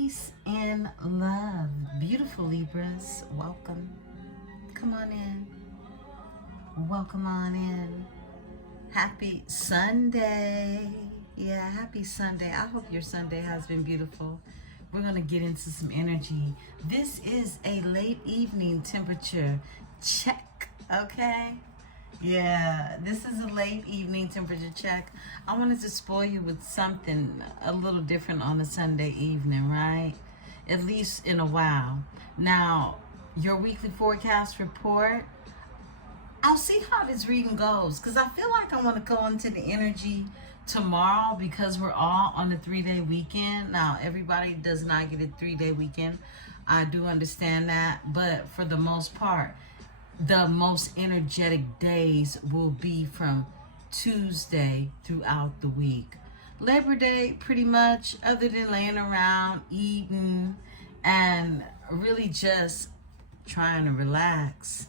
Peace and love. Beautiful Libras, welcome. Come on in. Welcome on in. Happy Sunday. Yeah, happy Sunday. I hope your Sunday has been beautiful. We're going to get into some energy. This is a late evening temperature check, okay? Yeah, this is a late evening temperature check. I wanted to spoil you with something a little different on a Sunday evening, right? At least in a while. Now, your weekly forecast report, I'll see how this reading goes because I feel like I want to go into the energy tomorrow because we're all on the 3-day weekend. Now, everybody does not get a 3-day weekend. I do understand that, but for the most part, the most energetic days will be from Tuesday throughout the week. Labor Day, pretty much, other than laying around, eating, and really just trying to relax.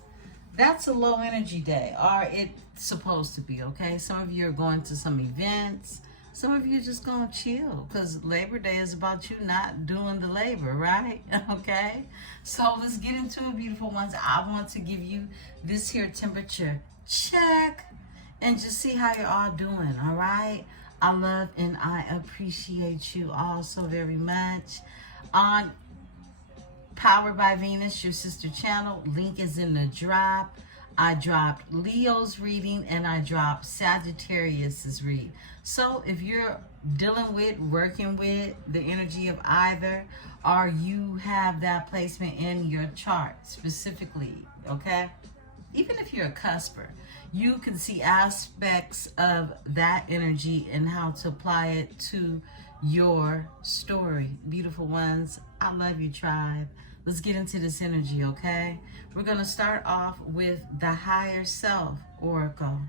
That's a low energy day, or it's supposed to be, okay? Some of you are going to some events. Some of you are just going to chill because Labor Day is about you not doing the labor, right? Okay? So let's get into it, beautiful ones. I want to give you this here temperature check and just see how you're all doing, all right? I love and I appreciate you all so very much. On Powered by Venus, your sister channel, link is in the drop. I dropped Leo's reading and I dropped Sagittarius's read. So if you're dealing with, working with the energy of either, or you have that placement in your chart specifically, okay? Even if you're a cusper, you can see aspects of that energy and how to apply it to your story. Beautiful ones, I love you, tribe. Let's get into this energy, okay? We're going to start off with the Higher Self Oracle.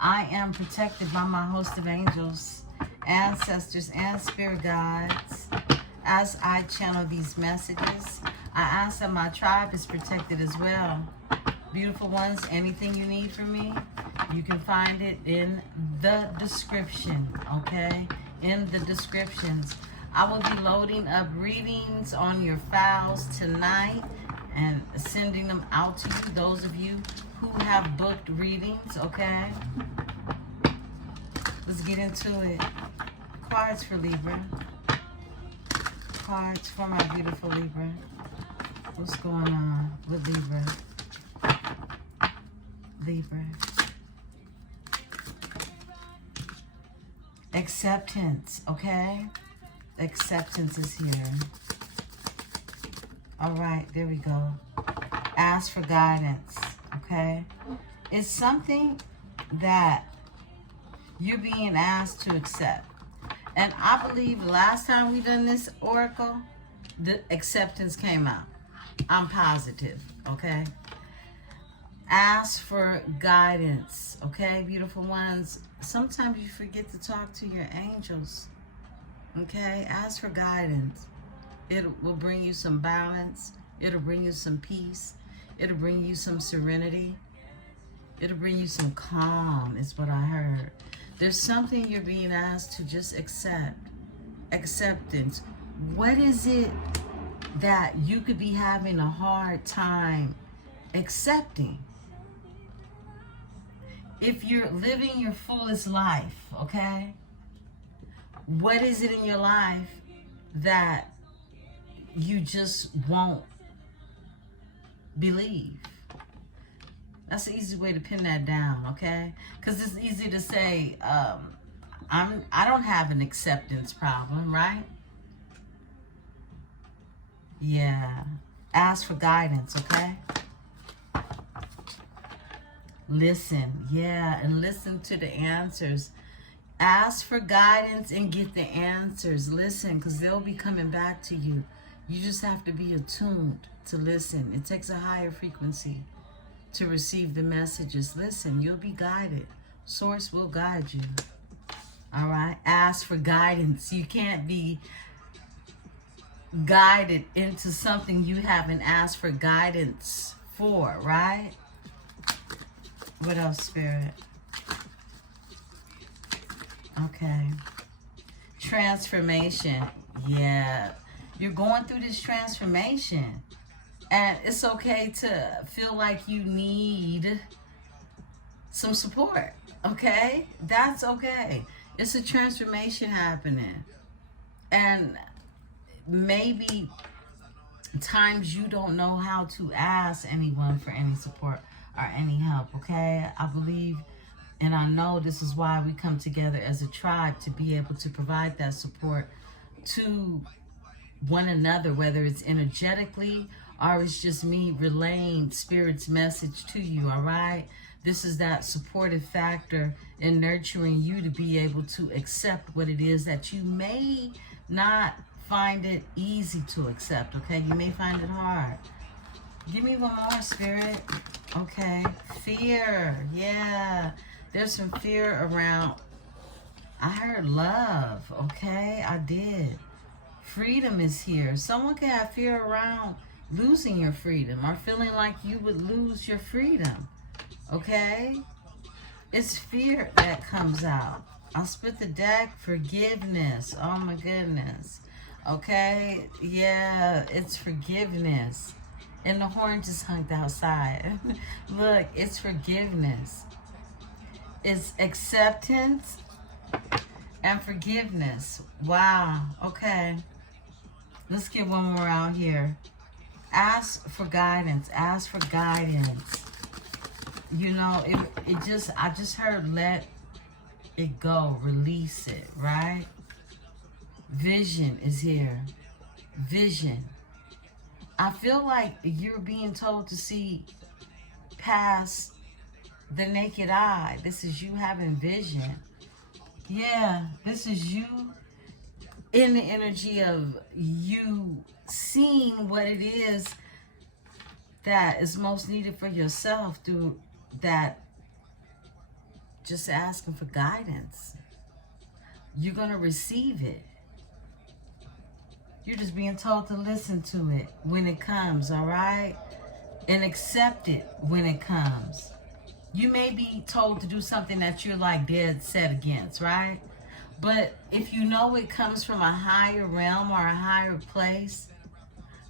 I am protected by my host of angels, ancestors, and spirit guides. As I channel these messages, I ask that my tribe is protected as well. Beautiful ones, anything you need from me, you can find it in the description, okay? In the descriptions. I will be loading up readings on your files tonight and sending them out to you, those of you who have booked readings, okay? Let's get into it. Cards for Libra. Cards for my beautiful Libra. What's going on with Libra? Libra. Acceptance, okay? Acceptance is here. All right, there we go. Ask for guidance, okay? It's something that you're being asked to accept. And I believe last time we done this oracle, the acceptance came out. I'm positive, okay? Ask for guidance, okay, beautiful ones? Sometimes you forget to talk to your angels. Okay, ask for guidance. It will bring you some balance. It'll bring you some peace. It'll bring you some serenity. It'll bring you some calm, is what I heard. There's something you're being asked to just accept. Acceptance. What is it that you could be having a hard time accepting? If you're living your fullest life, okay? What is it in your life that you just won't believe? That's the easy way to pin that down, okay? Because it's easy to say, I don't have an acceptance problem, right? Yeah. Ask for guidance, okay? Listen, yeah, and listen to the answers. Ask for guidance and get the answers. Listen, because they'll be coming back to you. You just have to be attuned to listen. It takes a higher frequency to receive the messages. Listen, you'll be guided. Source will guide you. All right? Ask for guidance. You can't be guided into something you haven't asked for guidance for, right? What else, Spirit? Okay. Transformation. Yeah. You're going through this transformation. And it's okay to feel like you need some support, okay? That's okay. It's a transformation happening. And maybe times you don't know how to ask anyone for any support or any help, okay? I believe and I know this is why we come together as a tribe, to be able to provide that support to one another, whether it's energetically or it's just me relaying Spirit's message to you, all right? This is that supportive factor in nurturing you to be able to accept what it is that you may not find it easy to accept, okay? You may find it hard. Give me one more, Spirit. Okay. Fear. Yeah. There's some fear around. I heard love, okay? I did. Freedom is here. Someone can have fear around losing your freedom or feeling like you would lose your freedom, okay? It's fear that comes out. I'll split the deck. Forgiveness. Oh, my goodness. Okay? Yeah, it's forgiveness. And the horn just hung outside. Look, it's forgiveness. It's acceptance and forgiveness. Wow. Okay. Let's get one more out here. Ask for guidance. Ask for guidance. You know, I just heard let it go. Release it, right? Vision is here. Vision. I feel like you're being told to see past the naked eye. This is you having vision. Yeah, this is you in the energy of you seeing what it is that is most needed for yourself through that, just asking for guidance. You're going to receive it. You're just being told to listen to it when it comes, all right? And accept it when it comes. You may be told to do something that you're like dead set against, right? But if you know it comes from a higher realm or a higher place,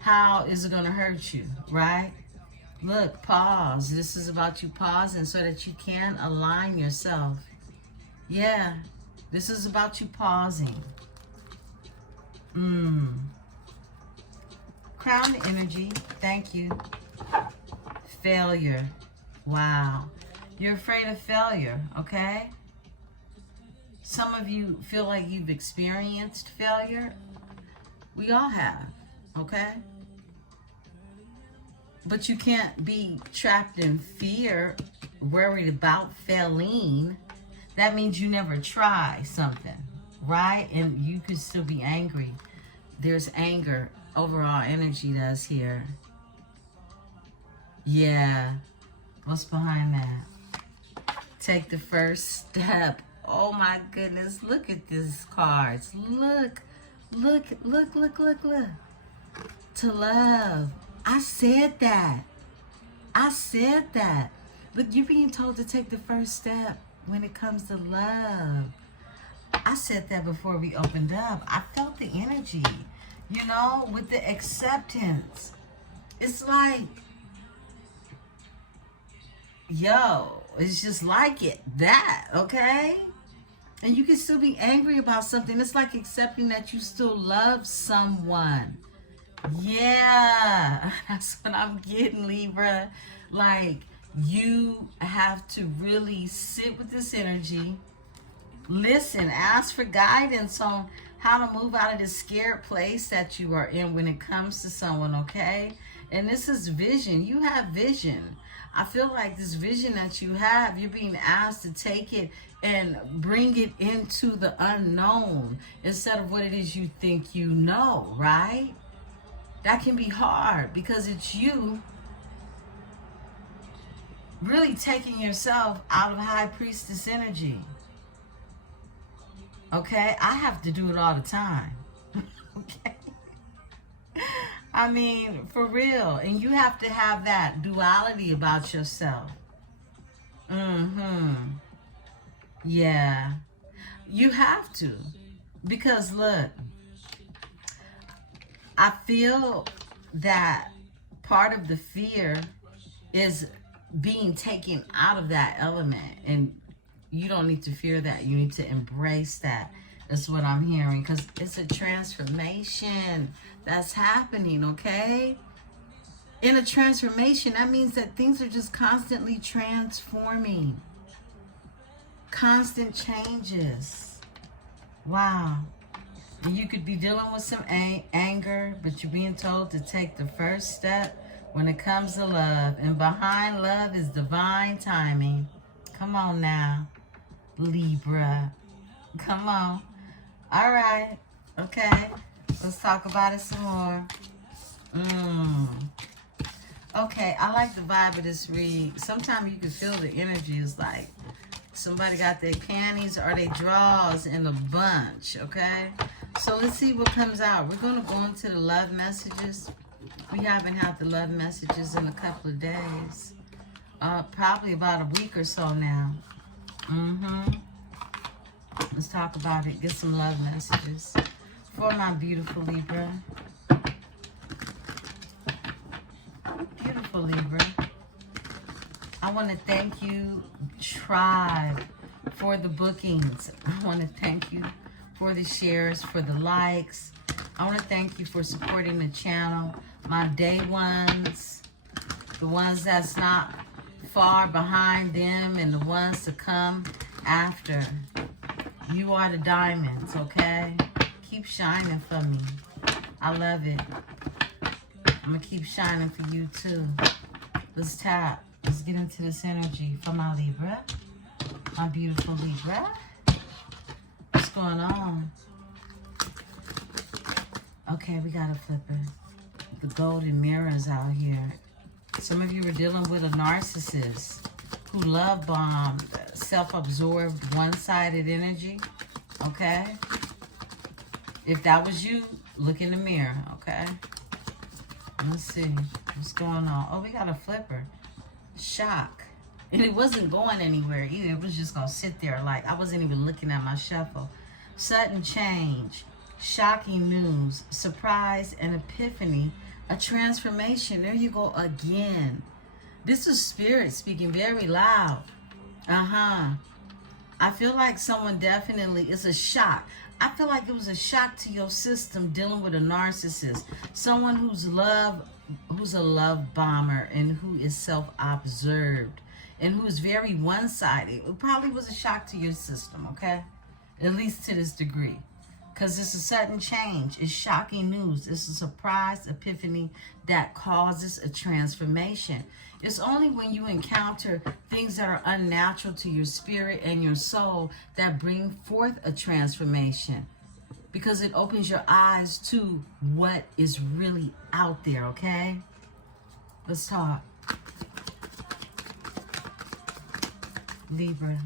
how is it going to hurt you, right? Look, pause. This is about you pausing so that you can align yourself. Yeah, this is about you pausing. Crown energy. Thank you. Failure. Wow. You're afraid of failure, okay? Some of you feel like you've experienced failure. We all have, okay? But you can't be trapped in fear, worried about failing. That means you never try something, right? And you could still be angry. There's anger, overall energy that's here. Yeah. What's behind that? Take the first step. Oh my goodness. Look at these cards. Look. Look. To love. I said that. Look, you're being told to take the first step when it comes to love. I said that before we opened up. I felt the energy, you know, with the acceptance. It's like, yo, it's just like that, okay? And you can still be angry about something. It's like accepting that you still love someone. Yeah, that's what I'm getting, Libra. Like, you have to really sit with this energy. Listen, ask for guidance on how to move out of this scared place that you are in when it comes to someone, okay? And this is vision. You have vision. I feel like this vision that you have, you're being asked to take it and bring it into the unknown instead of what it is you think you know, right? That can be hard because it's you really taking yourself out of High Priestess energy. Okay? I have to do it all the time. Okay? I mean, for real. And you have to have that duality about yourself. Yeah. You have to. Because look, I feel that part of the fear is being taken out of that element, and you don't need to fear that. You need to embrace that. That's what I'm hearing, because it's a transformation that's happening, okay? In a transformation, that means that things are just constantly transforming. Constant changes. Wow. And you could be dealing with some anger, but you're being told to take the first step when it comes to love. And behind love is divine timing. Come on now, Libra. Come on. All right. Okay. Let's talk about it some more. Okay, I like the vibe of this read. Sometimes you can feel the energy is like somebody got their panties or their drawers in a bunch, okay? So let's see what comes out. We're going to go into the love messages. We haven't had the love messages in a couple of days. Probably about a week or so now. Let's talk about it. Get some love messages for my beautiful Libra. Beautiful Libra. I want to thank you, Tribe, for the bookings. I want to thank you for the shares, for the likes. I want to thank you for supporting the channel. My day ones, the ones that's not far behind them, and the ones to come after. You are the diamonds, okay? Keep shining for me. I love it. I'm going to keep shining for you too. Let's tap. Let's get into this energy for my Libra. My beautiful Libra. What's going on? Okay, we got a flipper. The golden mirrors out here. Some of you are dealing with a narcissist who love bombed, self-absorbed, one-sided energy. Okay? If that was you, look in the mirror, okay? Let's see what's going on. Oh, we got a flipper. Shock. And it wasn't going anywhere either. It was just going to sit there. Like, I wasn't even looking at my shuffle. Sudden change. Shocking news. Surprise and epiphany. A transformation. There you go again. This is spirit speaking very loud. I feel like someone definitely is a shock. I feel like it was a shock to your system dealing with a narcissist. Someone who's a love bomber and who is self-observed and who's very one-sided. It probably was a shock to your system, okay? At least to this degree. Because it's a sudden change. It's shocking news. It's a surprise epiphany that causes a transformation. It's only when you encounter things that are unnatural to your spirit and your soul that bring forth a transformation. Because it opens your eyes to what is really out there, okay? Let's talk. Libra.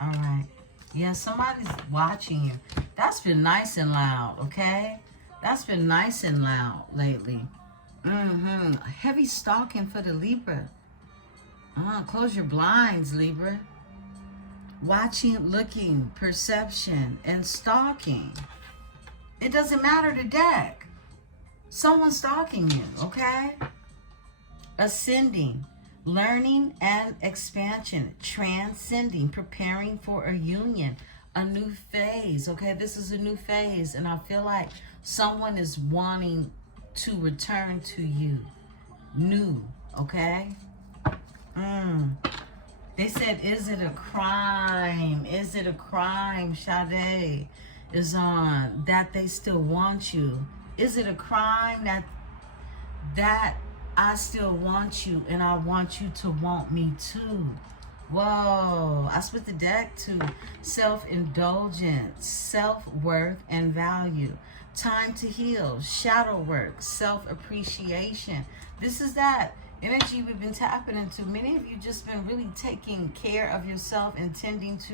All right. Yeah, somebody's watching you. That's been nice and loud, okay? That's been nice and loud lately. Heavy stalking for the Libra. Close your blinds, Libra. Watching, looking, perception, and stalking. It doesn't matter the deck. Someone's stalking you, okay? Ascending. Learning and expansion, transcending, preparing for a union, a new phase, okay? This is a new phase, and I feel like someone is wanting to return to you, new, okay? They said, is it a crime? Is it a crime, Sade, is on, that they still want you? Is it a crime that I still want you, and I want you to want me too? Whoa, I split the deck to self-indulgence, self-worth, and value. Time to heal, shadow work, self-appreciation. This is that energy we've been tapping into. Many of you just been really taking care of yourself and tending to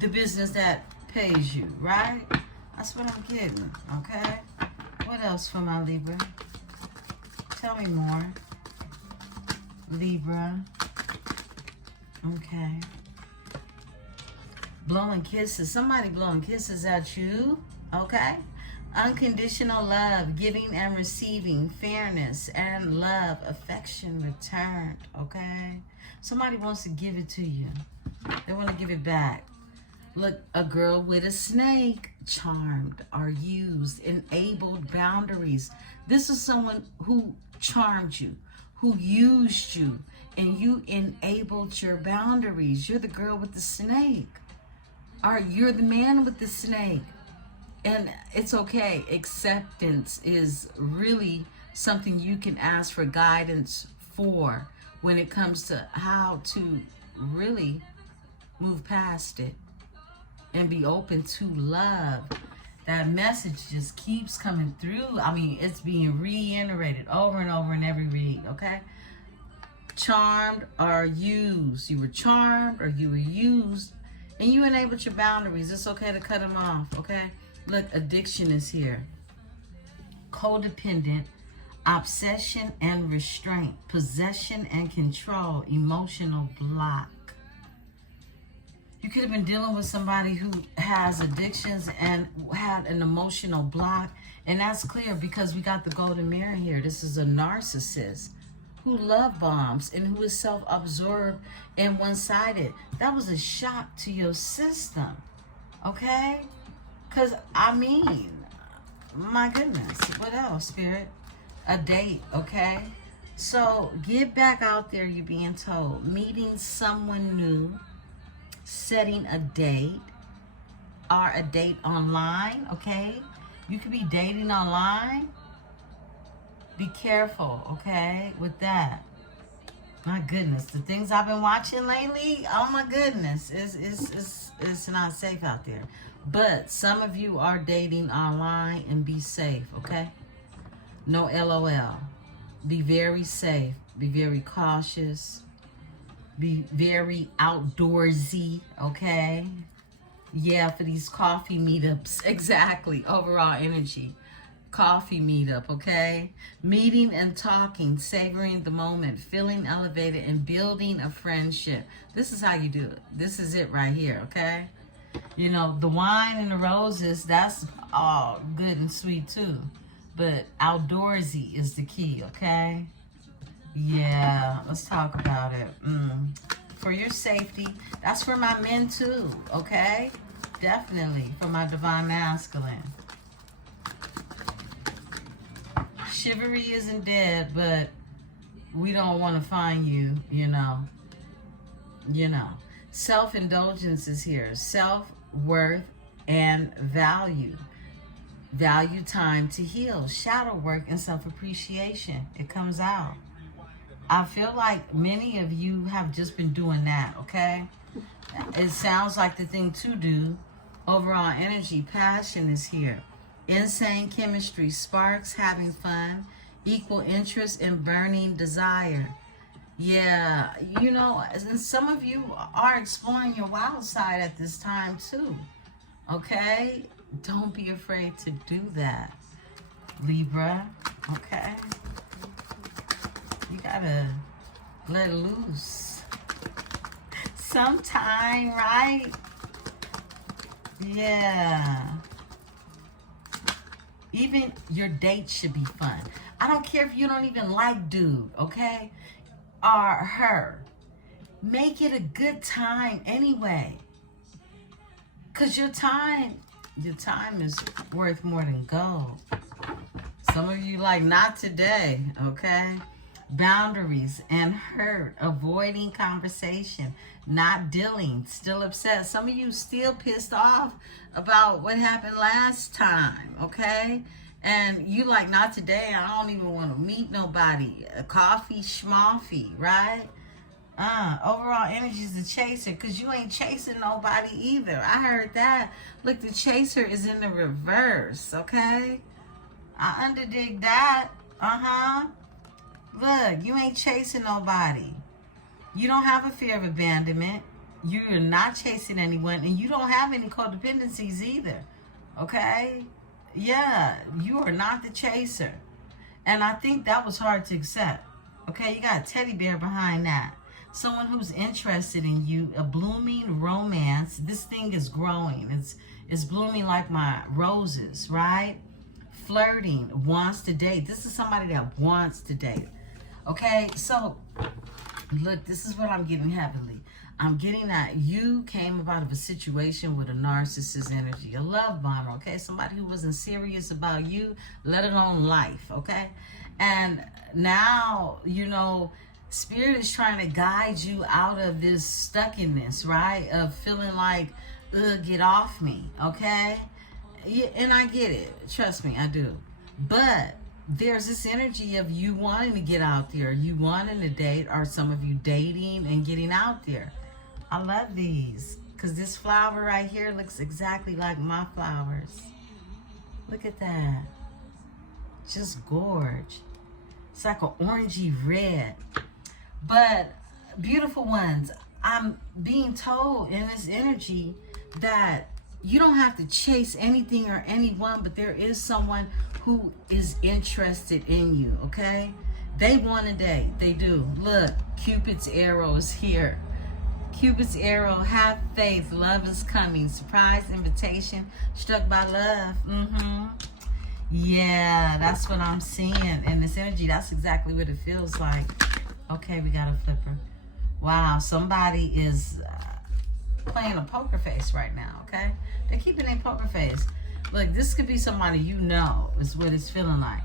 the business that pays you, right? That's what I'm getting, okay? What else for my Libra? Tell me more. Libra. Okay. Blowing kisses. Somebody blowing kisses at you. Okay? Unconditional love, giving and receiving, fairness and love, affection returned. Okay? Somebody wants to give it to you. They want to give it back. Look, a girl with a snake, charmed, are used, enabled boundaries. This is someone who charmed you, who used you, and you enabled your boundaries. You're the girl with the snake. Or you're the man with the snake. And it's okay. Acceptance is really something you can ask for guidance for when it comes to how to really move past it and be open to love. That message just keeps coming through. I mean, it's being reiterated over and over in every read, okay? Charmed or used. You were charmed or you were used, and you enabled your boundaries. It's okay to cut them off, okay? Look, addiction is here. Codependent, obsession and restraint, possession and control, emotional block. You could have been dealing with somebody who has addictions and had an emotional block. And that's clear because we got the golden mirror here. This is a narcissist who love bombs and who is self-absorbed and one-sided. That was a shock to your system, okay? Because, I mean, my goodness, what else, Spirit? A date, okay? So, get back out there, you're being told. Meeting someone new, setting a date, or a date online, okay? You could be dating online. Be careful, okay, with that. My goodness, the things I've been watching lately, oh my goodness, it's not safe out there. But some of you are dating online, and be safe, okay? No LOL. Be very safe. Be very cautious. Be very outdoorsy, okay? Yeah, for these coffee meetups. Exactly. Overall energy. Coffee meetup, okay? Meeting and talking, savoring the moment, feeling elevated, and building a friendship. This is how you do it. This is it right here, okay? You know, the wine and the roses, that's all good and sweet too. But outdoorsy is the key, okay? Yeah, let's talk about it. For your safety, that's for my men too, okay? Definitely for my divine masculine. Chivalry isn't dead, but we don't want to find you, you know. Self-indulgence is here. Self-worth and value. Value time to heal. Shadow work and self-appreciation. It comes out. I feel like many of you have just been doing that, okay? It sounds like the thing to do. Overall energy, passion is here. Insane chemistry, sparks, having fun, equal interest, and burning desire. Yeah, you know, and some of you are exploring your wild side at this time too, okay? Don't be afraid to do that, Libra, okay? You gotta let it loose sometime, right? Yeah. Even your date should be fun. I don't care if you don't even like dude, okay? Or her. Make it a good time anyway. Because your time is worth more than gold. Some of you like, not today, okay? Boundaries and hurt, avoiding conversation, not dealing, still upset. Some of you still pissed off about what happened last time, okay? And you like, not today, I don't even want to meet nobody. A coffee schmoffy, right? Overall energy is the chaser, because you ain't chasing nobody either. I heard that. Look, the chaser is in the reverse, okay? I underdig that. Look, you ain't chasing nobody. You don't have a fear of abandonment. You're not chasing anyone, and you don't have any codependencies either, okay? Yeah, you are not the chaser. And I think that was hard to accept, okay? You got a teddy bear behind that. Someone who's interested in you, a blooming romance. This thing is growing. It's blooming like my roses, right? Flirting, wants to date. This is somebody that wants to date. Okay, so look, this is what I'm getting heavily. I'm getting that you came out of a situation with a narcissist energy, a love bomber, okay? Somebody who wasn't serious about you, let alone life, okay? And now, you know, Spirit is trying to guide you out of this stuckness, right? Of feeling like, ugh, get off me, okay? Yeah, and I get it. Trust me, I do. But there's this energy of you wanting to get out there, you wanting to date, or some of you dating and getting out there. I love these because this flower right here looks exactly like my flowers. Look at that. Just gorge. It's like an orangey red. But beautiful ones, I'm being told in this energy that you don't have to chase anything or anyone, but there is someone who is interested in you, okay? They want to date. They do. Look, Cupid's arrow is here. Cupid's arrow, have faith, love is coming. Surprise invitation, struck by love. Yeah, that's what I'm seeing in this energy. That's exactly what it feels like. Okay, we got a flipper. Wow, somebody is playing a poker face right now, okay? They're keeping their poker face. Look, this could be somebody you know is what it's feeling like.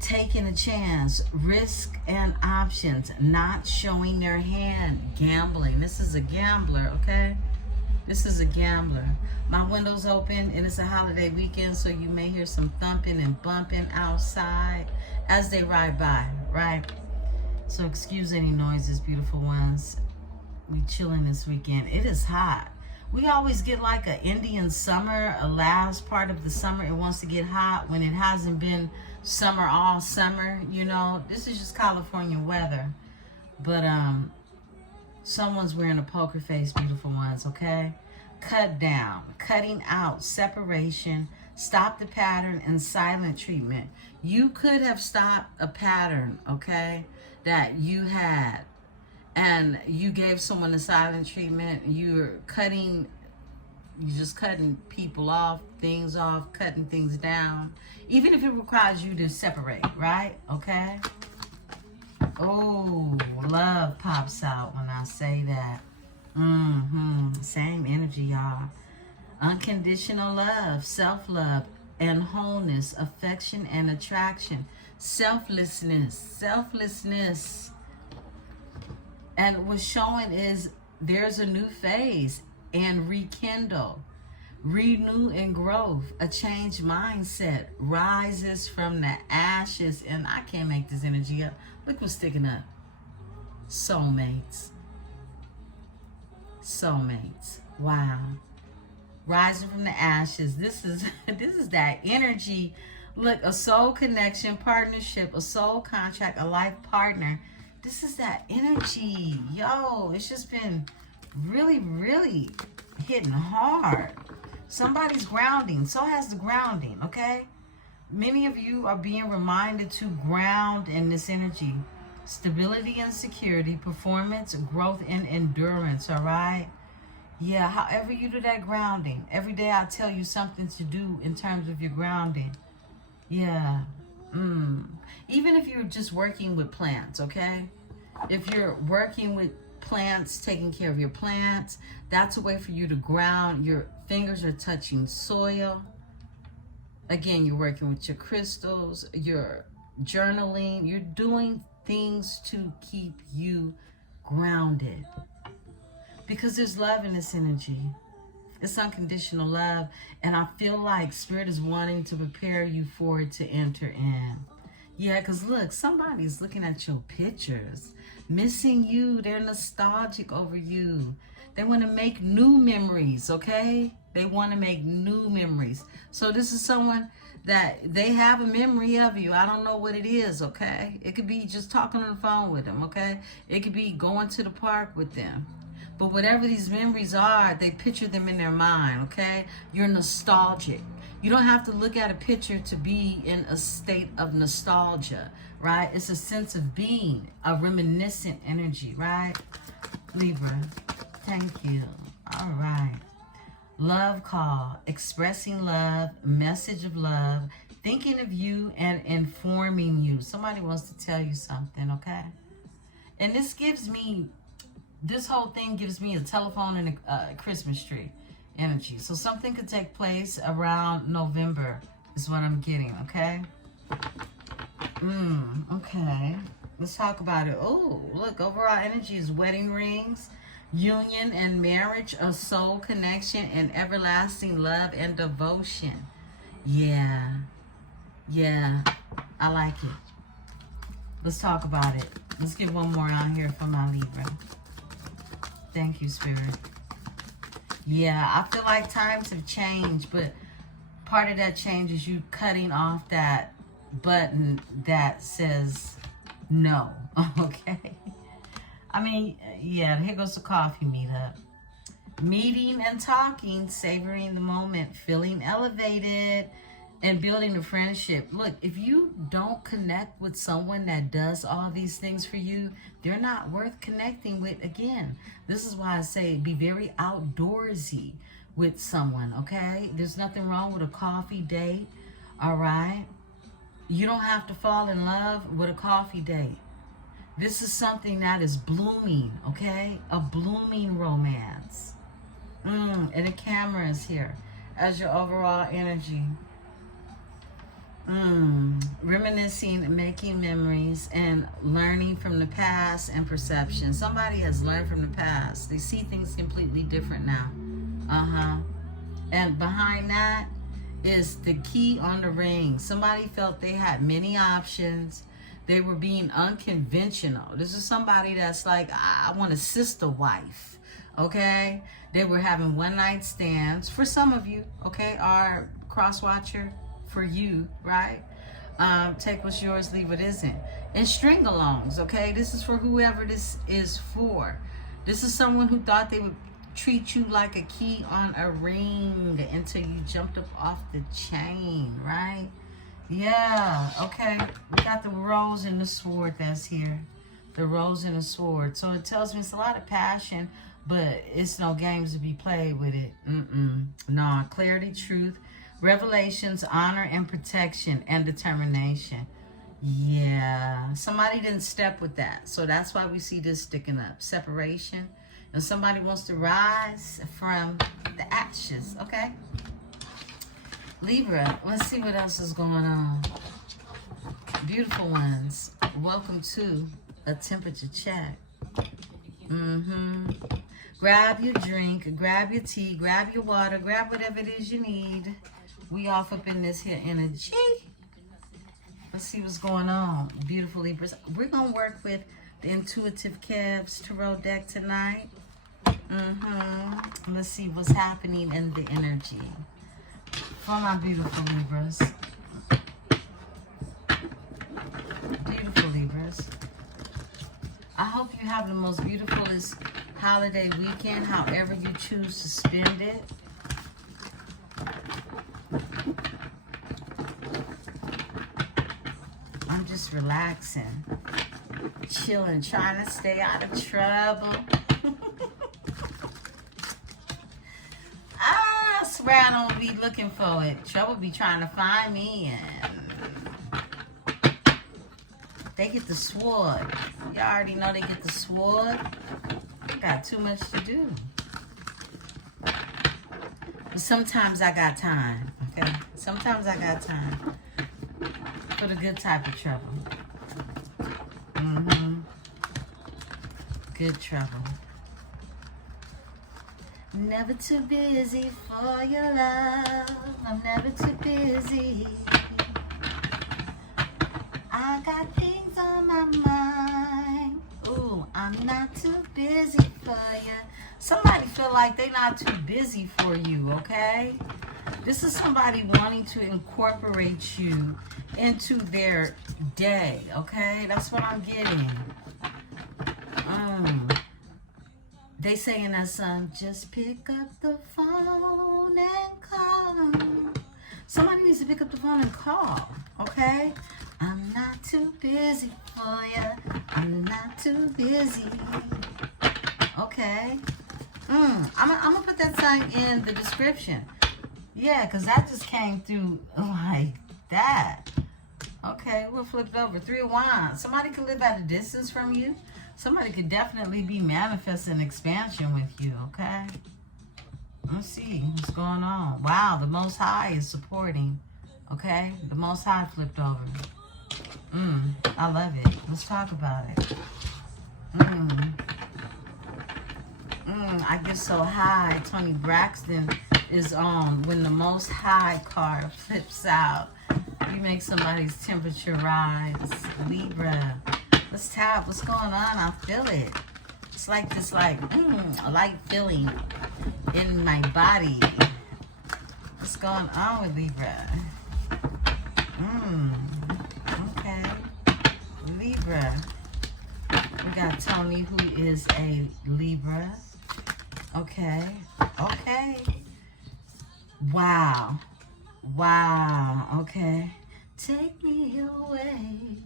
Taking a chance, risk and options, not showing their hand, gambling. This is a gambler, okay? This is a gambler. My window's open and it's a holiday weekend, so you may hear some thumping and bumping outside as they ride by, right? So excuse any noises, beautiful ones. We chilling this weekend. It is hot. We always get like an Indian summer, a last part of the summer. It wants to get hot when it hasn't been summer all summer, you know. This is just California weather. But someone's wearing a poker face, beautiful ones, okay? Cut down, cutting out, separation, stop the pattern, and silent treatment. You could have stopped a pattern, okay, that you had, and you gave someone a silent treatment. You're just cutting people off, things off, cutting things down, even if it requires you to separate, right? Okay? Oh, love pops out when I say that. Same energy, y'all. Unconditional love, self-love, and wholeness, affection and attraction, selflessness. And what's showing is there's a new phase and rekindle, renew and growth, a changed mindset rises from the ashes. And I can't make this energy up. Look what's sticking up. Soulmates. Wow. Rising from the ashes. This is that energy. Look, a soul connection, partnership, a soul contract, a life partner. This is that energy. Yo, it's just been really, really hitting hard. Somebody's grounding. So has the grounding, okay? Many of you are being reminded to ground in this energy. Stability and security, performance, growth, and endurance, all right? Yeah, however you do that grounding. Every day I tell you something to do in terms of your grounding. Yeah. Even if you're just working with plants, okay? If you're working with plants, taking care of your plants, that's a way for you to ground. Your fingers are touching soil. Again, you're working with your crystals, you're journaling, you're doing things to keep you grounded. Because there's love in this energy. It's unconditional love. And I feel like Spirit is wanting to prepare you for it to enter in. Yeah, because look, somebody's looking at your pictures, missing you. They're nostalgic over you. They want to make new memories, okay? They want to make new memories. So this is someone that they have a memory of you. I don't know what it is, okay? It could be just talking on the phone with them, okay? It could be going to the park with them. But whatever these memories are, they picture them in their mind, okay? You're nostalgic. You don't have to look at a picture to be in a state of nostalgia, right? It's a sense of being, a reminiscent energy, right? Libra, thank you. All right. Love call, expressing love, message of love, thinking of you and informing you. Somebody wants to tell you something, okay? And this whole thing gives me a telephone and a Christmas tree energy. So something could take place around November is what I'm getting, okay? Okay. Let's talk about it. Oh, look, overall energy is wedding rings, union and marriage, a soul connection, and everlasting love and devotion. Yeah. Yeah. I like it. Let's talk about it. Let's get one more on here for my Libra. Thank you, Spirit. Yeah, I feel like times have changed, but part of that change is you cutting off that button that says no, okay? I mean, yeah, here goes the coffee meetup. Meeting and talking, savoring the moment, feeling elevated, and building a friendship. Look, if you don't connect with someone that does all these things for you, they're not worth connecting with. Again, this is why I say be very outdoorsy with someone, okay? There's nothing wrong with a coffee date, all right? You don't have to fall in love with a coffee date. This is something that is blooming, okay? A blooming romance. And the camera is here as your overall energy. Reminiscing, making memories, and learning from the past and perception. Somebody has learned from the past. They see things completely different now. And behind that is the key on the ring. Somebody felt they had many options. They were being unconventional. This is somebody that's like, I want a sister wife, okay? They were having one-night stands for some of you, okay? Our cross-watcher for you, right? Take what's yours, leave what isn't. And string-alongs, okay? This is for whoever this is for. This is someone who thought they would treat you like a key on a ring until you jumped up off the chain, right? Yeah, okay. We got the rose and the sword that's here. The rose and the sword. So it tells me it's a lot of passion, but it's no games to be played with it. Nah, clarity, truth, revelations, honor, and protection, and determination. Yeah, somebody didn't step with that. So that's why we see this sticking up. Separation. And somebody wants to rise from the ashes, okay? Libra, let's see what else is going on. Beautiful ones, welcome to a temperature check. Grab your drink, grab your tea, grab your water, grab whatever it is you need. We off up in this here energy. Let's see what's going on. Beautiful Libras. We're going to work with the Intuitive Calves Tarot deck tonight. Let's see what's happening in the energy. For my beautiful Libras. Beautiful Libras. I hope you have the most beautifulest holiday weekend, however you choose to spend it. I'm just relaxing, chilling, trying to stay out of trouble. I swear I don't be looking for it. Trouble be trying to find me, and they get the sword. You already know they get the sword. Got too much to do. But sometimes I got time, okay? Sometimes I got time for the good type of trouble. Good trouble. Never too busy for your love. I'm never too busy. I got things on my mind. Ooh, I'm not too busy for you. Somebody feel like they're not too busy for you, okay? This is somebody wanting to incorporate you into their day, okay? That's what I'm getting. They say in that song, just pick up the phone and call. Somebody needs to pick up the phone and call, okay? I'm not too busy for you. I'm not too busy. Okay. I'm gonna put that sign in the description. Yeah, because that just came through like that. Okay, we'll flip it over. 3 of Wands. Somebody could live at a distance from you. Somebody could definitely be manifesting expansion with you, okay? Let's see what's going on. Wow, the Most High is supporting, okay? The Most High flipped over. I love it. Let's talk about it. I get so high. Tony Braxton is on. When the Most High card flips out, you make somebody's temperature rise. Libra. Let's tap. What's going on? I feel it. It's like this, like, a light feeling in my body. What's going on with Libra? Okay. Libra. We got Tony, who is a Libra. Okay. Okay. Wow. Wow. Okay. Take me away.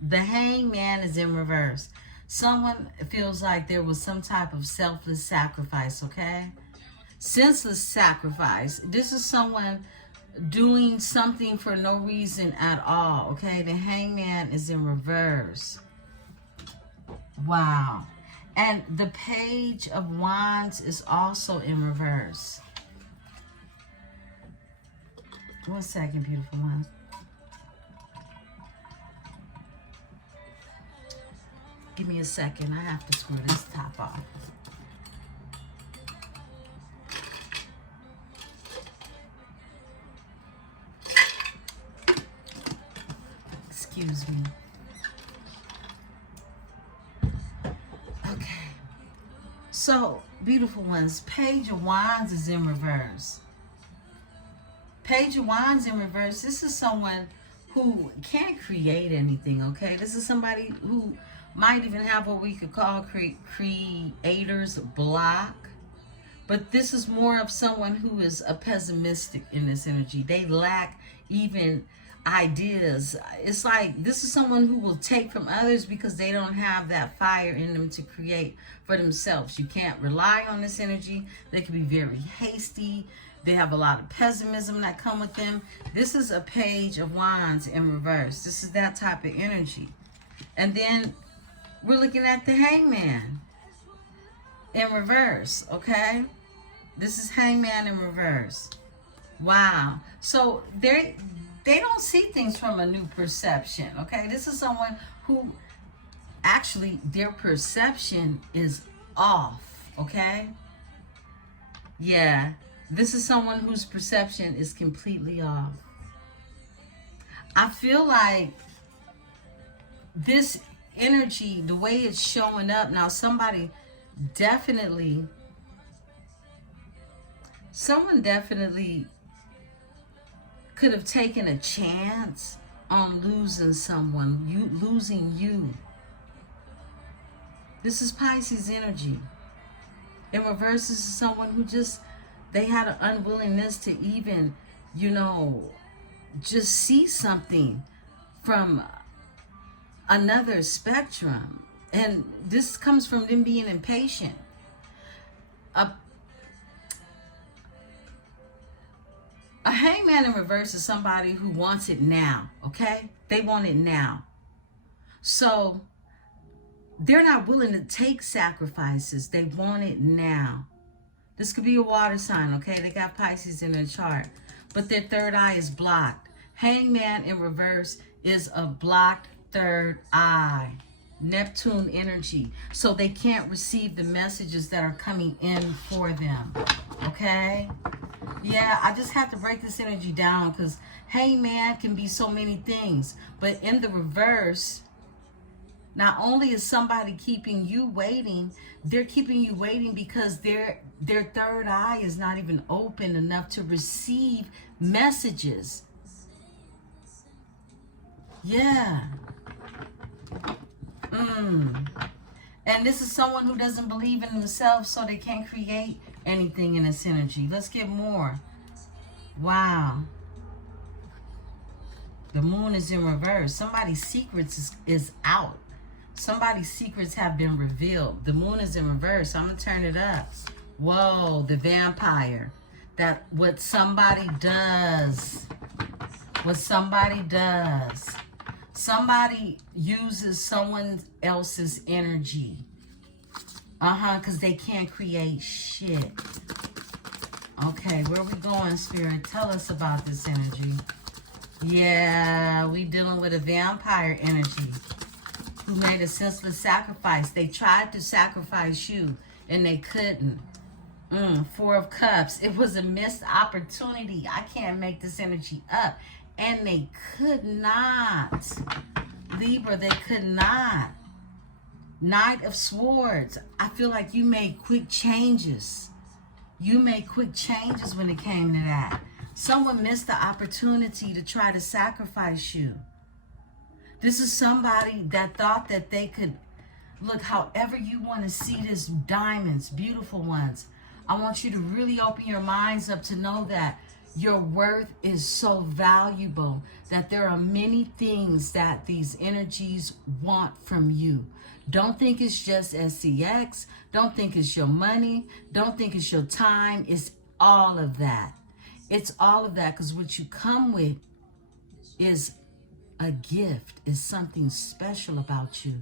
The Hangman is in reverse. Someone feels like there was some type of selfless sacrifice, okay? Senseless sacrifice. This is someone doing something for no reason at all, okay? The Hangman is in reverse. Wow. And the Page of Wands is also in reverse. 1 second, beautiful one. Give me a second. I have to screw this top off. Excuse me. Okay. So, beautiful ones, Page of Wands is in reverse. Page of Wands in reverse. This is someone who can't create anything, okay? This is somebody who might even have what we could call creator's block. But this is more of someone who is a pessimistic in this energy. They lack even ideas. It's like this is someone who will take from others because they don't have that fire in them to create for themselves. You can't rely on this energy. They can be very hasty. They have a lot of pessimism that come with them. This is a Page of Wands in reverse. This is that type of energy. And then we're looking at the Hangman in reverse, okay? This is Hangman in reverse. Wow. So they don't see things from a new perception, okay? This is someone who actually their perception is off, okay? Yeah. This is someone whose perception is completely off. I feel like this energy, the way it's showing up now, someone definitely could have taken a chance on losing someone, losing you. This is Pisces energy. In reverse, this is someone who just, they had an unwillingness to even, just see something from another spectrum. And this comes from them being impatient. A Hangman in reverse is somebody who wants it now, okay? They want it now. So they're not willing to take sacrifices. They want it now. This could be a water sign, okay? They got Pisces in their chart. But their third eye is blocked. Hangman in reverse is a blocked third eye. Neptune energy. So they can't receive the messages that are coming in for them. Okay? Yeah, I just have to break this energy down because Hangman can be so many things. But in the reverse, not only is somebody keeping you waiting, they're keeping you waiting because their third eye is not even open enough to receive messages. Yeah. And this is someone who doesn't believe in themselves, so they can't create anything in this energy. Let's get more. Wow. The moon is in reverse. Somebody's secrets is out. Somebody's secrets have been revealed. The moon is in reverse. I'm going to turn it up. Whoa, the vampire. That what somebody does. What somebody does. Somebody uses someone else's energy. Because they can't create shit. Okay, where we going, Spirit? Tell us about this energy. Yeah, we dealing with a vampire energy who made a senseless sacrifice. They tried to sacrifice you and they couldn't. Four of Cups. It was a missed opportunity. I can't make this energy up. And they could not. Libra, they could not. Knight of Swords. I feel like you made quick changes. You made quick changes when it came to that. Someone missed the opportunity to try to sacrifice you. This is somebody that thought that they could, look, however you want to see this, diamonds, beautiful ones. I want you to really open your minds up to know that your worth is so valuable, that there are many things that these energies want from you. Don't think it's just SCX. Don't think it's your money. Don't think it's your time. It's all of that. It's all of that, because what you come with is a gift, is something special about you.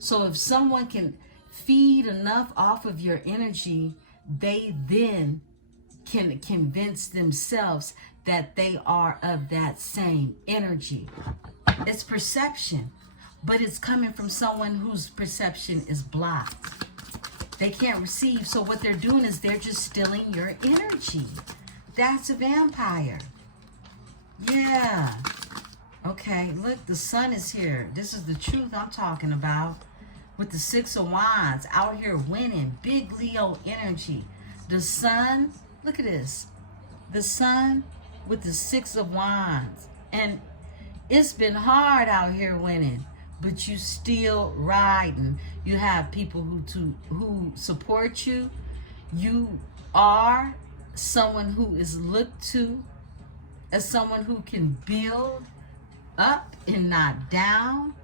So if someone can feed enough off of your energy, they then can convince themselves that they are of that same energy. It's perception, but it's coming from someone whose perception is blocked. They can't receive, so what they're doing is they're just stealing your energy. That's a vampire. Yeah. Okay, look, the sun is here. This is the truth I'm talking about. With the Six of Wands, out here winning. Big Leo energy. The sun, look at this. The sun with the Six of Wands. And it's been hard out here winning, but you still riding. You have people who support you. You are someone who is looked to as someone who can build up and not down.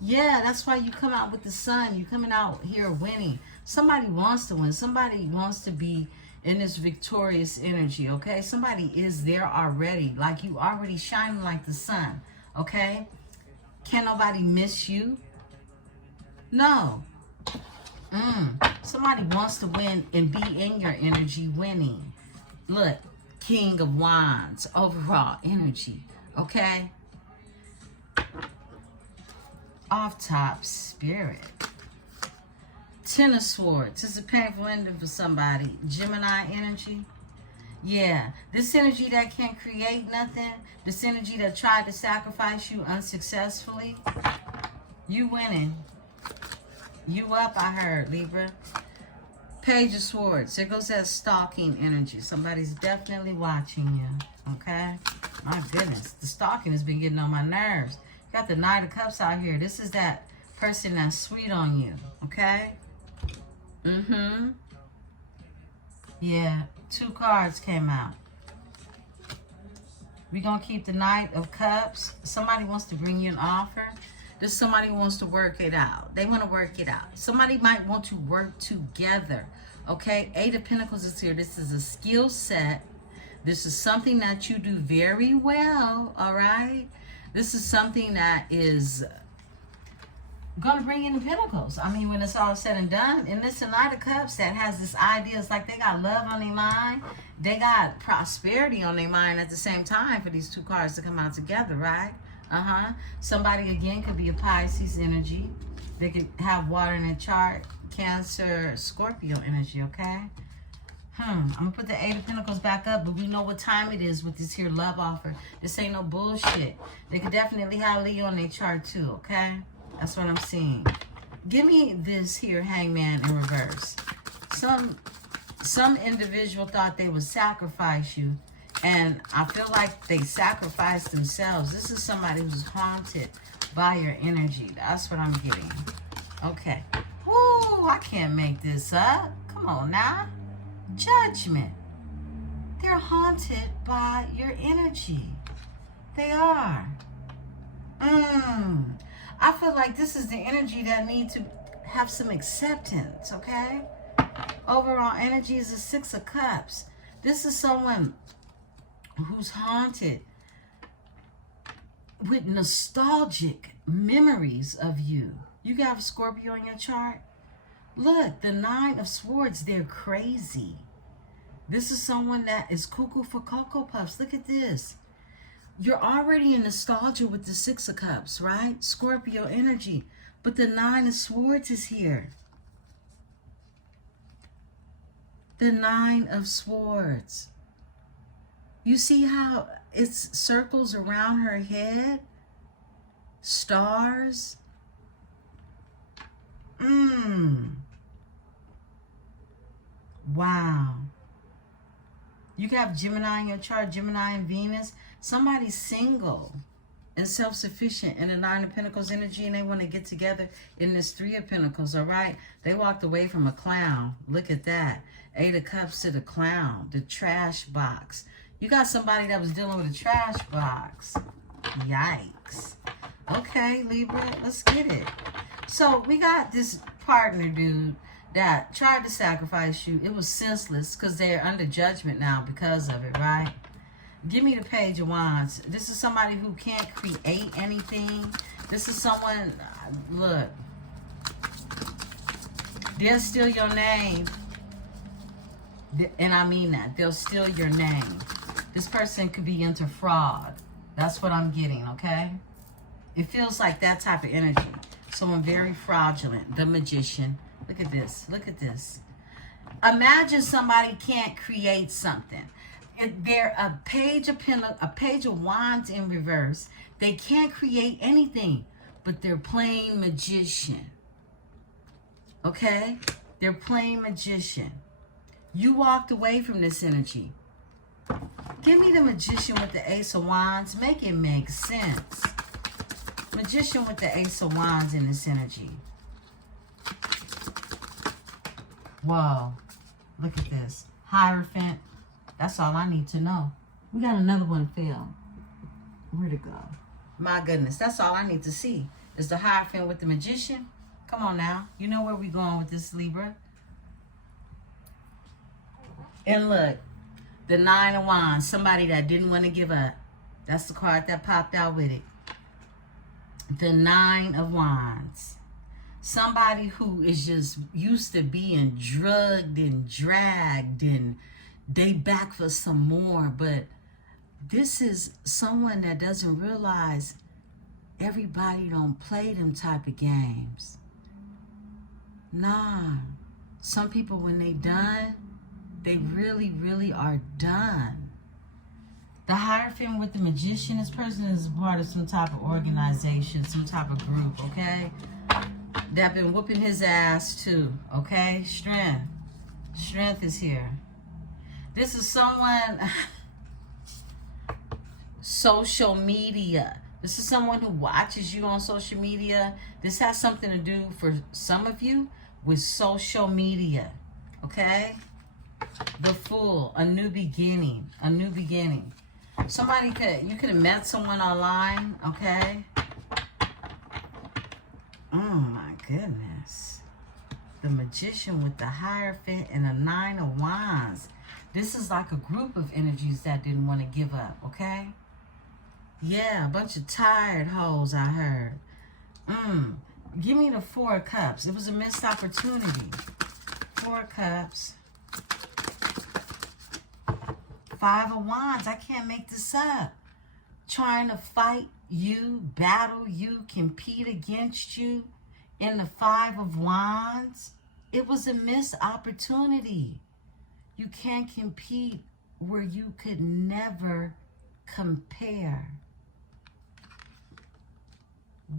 Yeah, that's why you come out with the sun. You're coming out here winning. Somebody wants to win. Somebody wants to be in this victorious energy, okay? Somebody is there already. Like you already shining like the sun, okay? Can't nobody miss you? No. Somebody wants to win and be in your energy winning. Look, King of Wands, overall energy, okay? Off top, Spirit. Ten of Swords. This is a painful ending for somebody. Gemini energy. Yeah, this energy that can't create nothing, this energy that tried to sacrifice you unsuccessfully, you winning. You up, I heard, Libra. Page of Swords. There goes that stalking energy. Somebody's definitely watching you, okay? My goodness, the stalking has been getting on my nerves. Got the Knight of Cups out here. This is that person that's sweet on you, okay? Yeah, 2 cards came out. We're going to keep the Knight of Cups. Somebody wants to bring you an offer. There's somebody who wants to work it out. They want to work it out. Somebody might want to work together, okay? 8 of Pentacles is here. This is a skill set. This is something that you do very well, all right? This is something that is going to bring in the Pentacles. I mean, when it's all said and done. And this Knight of Cups that has this idea, it's like they got love on their mind. They got prosperity on their mind at the same time for these 2 cards to come out together, right? Somebody, again, could be a Pisces energy. They could have water in their chart. Cancer, Scorpio energy, okay? I'm going to put the 8 of Pentacles back up, but we know what time it is with this here love offer. This ain't no bullshit. They could definitely have Leo on their chart too, okay? That's what I'm seeing. Give me this here Hangman in reverse. Some individual thought they would sacrifice you, and I feel like they sacrificed themselves. This is somebody who's haunted by your energy. That's what I'm getting. Okay. Woo, I can't make this up. Come on now. Judgment. They're haunted by your energy. They are. I feel like this is the energy that needs to have some acceptance, okay? Overall energy is the Six of Cups. This is someone who's haunted with nostalgic memories of you. You got Scorpio in your chart? Look, the Nine of Swords, they're crazy. This is someone that is cuckoo for Cocoa Puffs. Look at this. You're already in nostalgia with the Six of Cups, right? Scorpio energy. But the Nine of Swords is here. The Nine of Swords. You see how it's circles around her head? Stars. Wow. You have Gemini in your chart, Gemini and Venus. Somebody's single and self-sufficient in the Nine of Pentacles energy, and they want to get together in this Three of Pentacles, all right? They walked away from a clown. Look at that. Eight of Cups to the clown, the trash box. You got somebody that was dealing with a trash box. Yikes. Okay, Libra, let's get it. So we got this partner, dude, that tried to sacrifice you. It was senseless because they're under judgment now because of it, right? Give me the Page of Wands. This is somebody who can't create anything. This is someone, look, they'll steal your name. And I mean that. They'll steal your name. This person could be into fraud. That's what I'm getting, okay? It feels like that type of energy. Someone very fraudulent. The Magician. Look at this. Look at this. Imagine somebody can't create something. They're a page of wands in reverse. They can't create anything, but they're playing magician. Okay? They're playing magician. You walked away from this energy. Give me the Magician with the Ace of Wands. Make it make sense. Magician with the Ace of Wands in this energy. Whoa. Look at this. Hierophant. That's all I need to know. We got another one fail. Where'd it go? My goodness. That's all I need to see. Is the Hierophant with the Magician. Come on now. You know where we're going with this, Libra. And look. The Nine of Wands. Somebody that didn't want to give up. That's the card that popped out with it. The Nine of Wands. Somebody who is just used to being drugged and dragged and they back for some more. But this is someone that doesn't realize everybody don't play them type of games. Nah. Some people, when they done, they really, really are done. The Hierophant with the Magician, this person is a part of some type of organization, some type of group, okay? That been whooping his ass too, okay? Strength. Strength is here. This is someone, social media. This is someone who watches you on social media. This has something to do for some of you with social media, okay? The Fool, a new beginning, a new beginning. Somebody you could have met someone online, okay? Oh my goodness. The Magician with the Hierophant and a Nine of Wands. This is like a group of energies that didn't want to give up, okay? Yeah, a bunch of tired hoes, I heard. Give me the Four of Cups. It was a missed opportunity. Four of Cups. Five of Wands. I can't make this up. Trying to fight you, battle you, compete against you in the Five of Wands. It was a missed opportunity. You can't compete where you could never compare.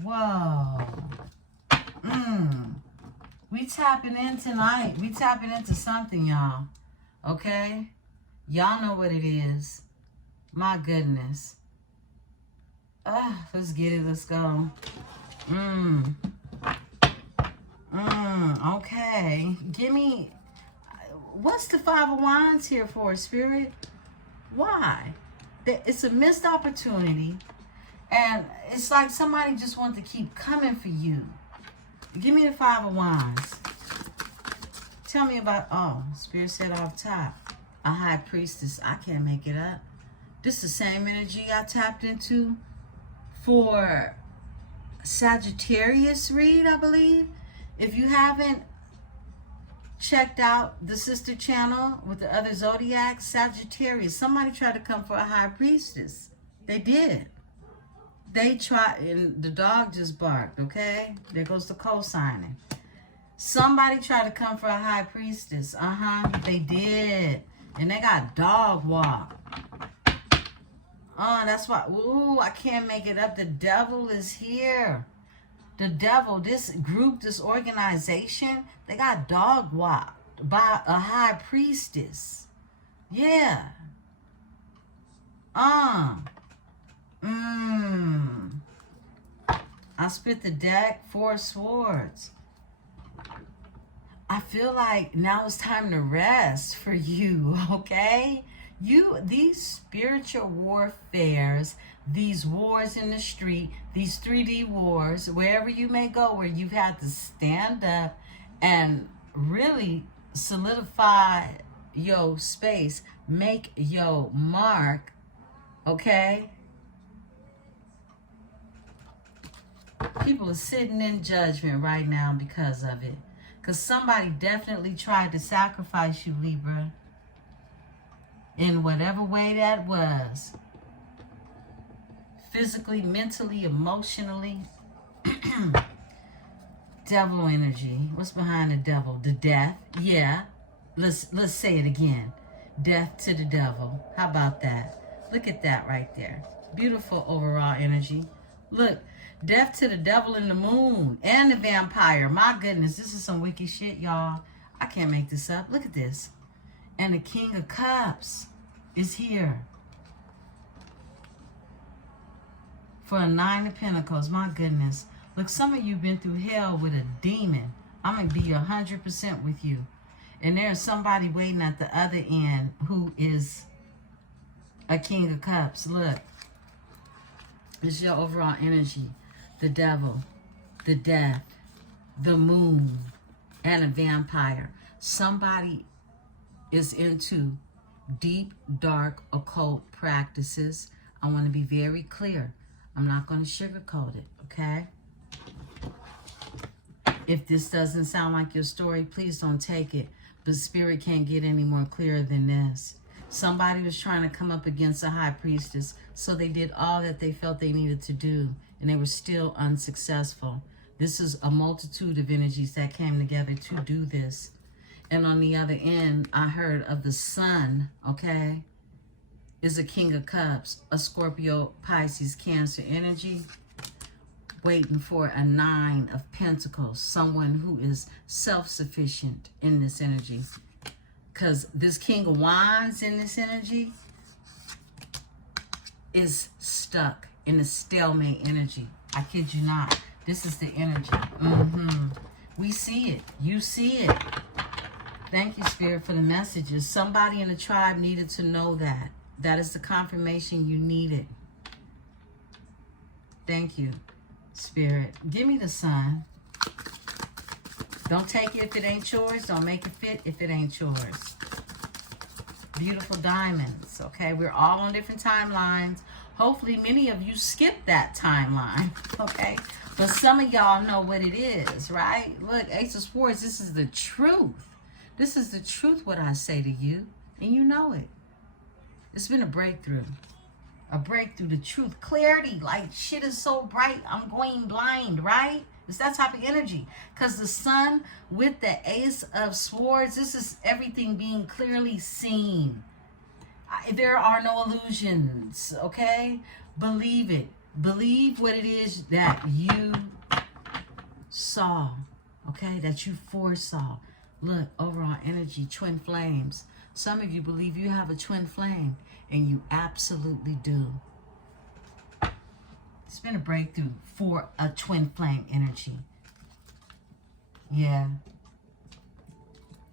Whoa. We tapping in tonight. We tapping into something, y'all. Okay? Y'all know what it is. My goodness. Let's get it. Let's go. Okay. Give me... What's the Five of Wands here for, Spirit? Why? It's a missed opportunity. And it's like somebody just wants to keep coming for you. Give me the Five of Wands. Tell me about, oh, Spirit said off top. A High Priestess. I can't make it up. This is the same energy I tapped into for Sagittarius read, I believe. If you haven't checked out the sister channel with the other zodiacs, Sagittarius, somebody tried to come for a High Priestess. They did. They tried, and the dog just barked, okay? There goes the co-signing. Somebody tried to come for a High Priestess. They did. And they got dog walk. Oh, that's why, ooh, I can't make it up. The devil is here. The devil, this group, this organization, they got dog walked by a High Priestess. Yeah. I spit the deck, Four of Swords. I feel like now it's time to rest for you, okay? These spiritual warfares, these wars in the street, these 3D wars, wherever you may go, where you've had to stand up and really solidify your space, make your mark, okay? People are sitting in judgment right now because of it. Because somebody definitely tried to sacrifice you, Libra. In whatever way that was. Physically, mentally, emotionally. Devil energy. What's behind the devil? The death. Yeah. Let's say it again. Death to the devil. How about that? Look at that right there. Beautiful overall energy. Look. Death to the devil and the moon and the vampire. My goodness, this is some wicked shit, y'all. I can't make this up. Look at this. And the King of Cups is here. For a Nine of Pentacles. My goodness. Look, some of you been through hell with a demon. I'm going to be 100% with you. And there's somebody waiting at the other end who is a King of Cups. Look. This is your overall energy. The devil, the death, the moon, and a vampire. Somebody is into deep, dark, occult practices. I want to be very clear. I'm not going to sugarcoat it, okay? If this doesn't sound like your story, please don't take it. But Spirit can't get any more clear than this. Somebody was trying to come up against a High Priestess, so they did all that they felt they needed to do, and they were still unsuccessful. This is a multitude of energies that came together to do this. And on the other end, I heard of the Sun, okay, is a King of Cups, a Scorpio, Pisces, Cancer energy, waiting for a Nine of Pentacles, someone who is self-sufficient in this energy. Because this King of Wands in this energy is stuck in a stalemate energy. I kid you not. This is the energy. We see it. You see it. Thank you, Spirit, for the messages. Somebody in the tribe needed to know that. That is the confirmation you needed. Thank you, Spirit. Give me the Sun. Don't take it if it ain't yours. Don't make it fit if it ain't yours. Beautiful diamonds, okay? We're all on different timelines. Hopefully, many of you skipped that timeline, okay? But some of y'all know what it is, right? Look, Ace of Swords, this is the truth. This is the truth, what I say to you, and you know it. It's been a breakthrough. A breakthrough, the truth, clarity, like shit is so bright, I'm going blind, right? It's that type of energy. Because the Sun with the Ace of Swords, this is everything being clearly seen. There are no illusions, okay? Believe it. Believe what it is that you saw, okay? That you foresaw. Look, overall energy, twin flames. Some of you believe you have a twin flame, and you absolutely do. It's been a breakthrough for a twin flame energy. Yeah.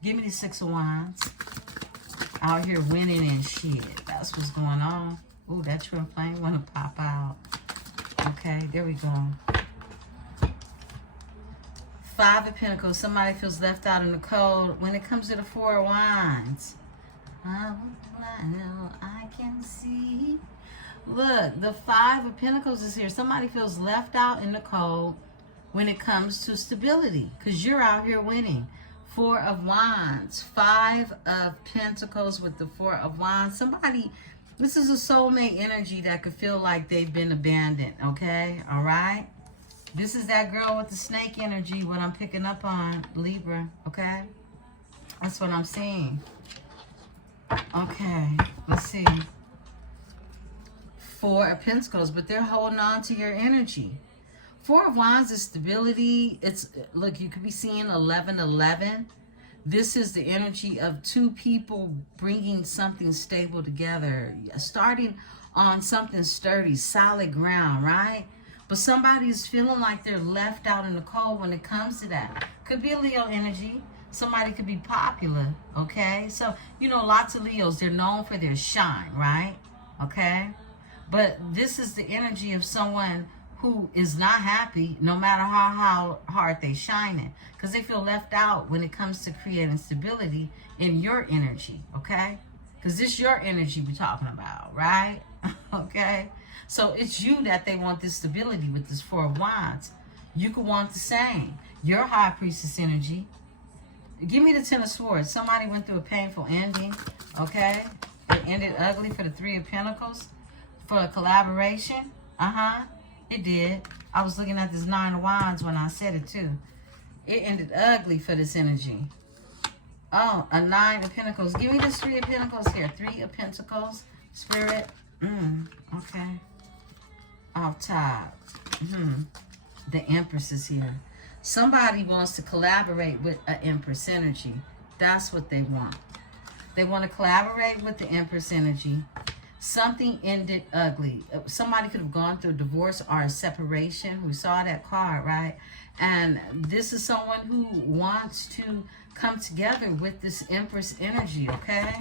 Give me the Six of Wands. Out here winning and shit. That's what's going on. Ooh, that true flame want to pop out. Okay, there we go. 5 of Pentacles. Somebody feels left out in the cold. When it comes to the 4 of Wands, I know I can see. Look, the 5 of Pentacles is here. Somebody feels left out in the cold when it comes to stability, because you're out here winning. 4 of Wands, 5 of Pentacles with the 4 of Wands. Somebody, this is a soulmate energy that could feel like they've been abandoned, okay? All right? This is that girl with the snake energy, what I'm picking up on, Libra, okay? That's what I'm seeing. Okay, let's see. 4 of Pentacles, but they're holding on to your energy. 4 of Wands is stability. It's, look, you could be seeing 1111. This is the energy of 2 people bringing something stable together, starting on something sturdy, solid ground, right? But somebody's feeling like they're left out in the cold when it comes to that. Could be a Leo energy. Somebody could be popular, okay? So, you know, lots of Leos, they're known for their shine, right? Okay? But this is the energy of someone who is not happy no matter how hard they shine it, because they feel left out when it comes to creating stability in your energy, okay? Because this is your energy we're talking about, right? Okay? So it's you that they want this stability with this 4 of Wands. You could want the same. Your High Priestess energy. Give me the 10 of Swords. Somebody went through a painful ending, okay? It ended ugly for the 3 of Pentacles. For a collaboration, it did. I was looking at this 9 of Wands when I said it too. It ended ugly for this energy. Oh, a 9 of Pentacles. Give me this 3 of Pentacles here. 3 of Pentacles, Spirit. Okay. Off top. The Empress is here. Somebody wants to collaborate with an Empress energy. That's what they want. They want to collaborate with the Empress energy. Something ended ugly. Somebody could have gone through a divorce or a separation. We saw that card, right? And this is someone who wants to come together with this Empress energy, okay?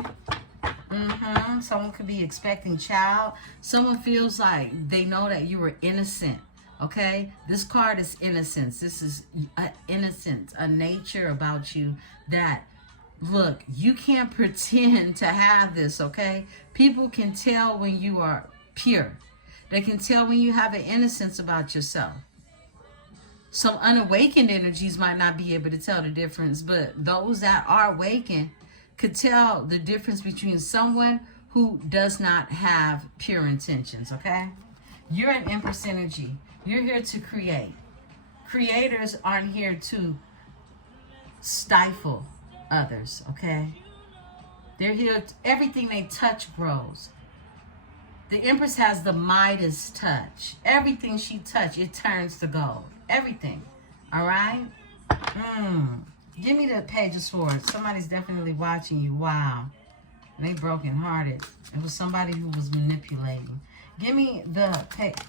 Someone could be expecting child. Someone feels like they know that you were innocent, okay? This card is innocence. This is innocence, a nature about you that, look, you can't pretend to have this, okay? People can tell when you are pure. They can tell when you have an innocence about yourself. Some unawakened energies might not be able to tell the difference, but those that are awakened could tell the difference between someone who does not have pure intentions, okay? You're an Empress energy. You're here to create. Creators aren't here to stifle others, okay? They're here, everything they touch grows. The Empress has the Midas touch. Everything she touches, it turns to gold. Everything, all right? Give me the Page of Swords. Somebody's definitely watching you. Wow. They brokenhearted. It was somebody who was manipulating. Give me the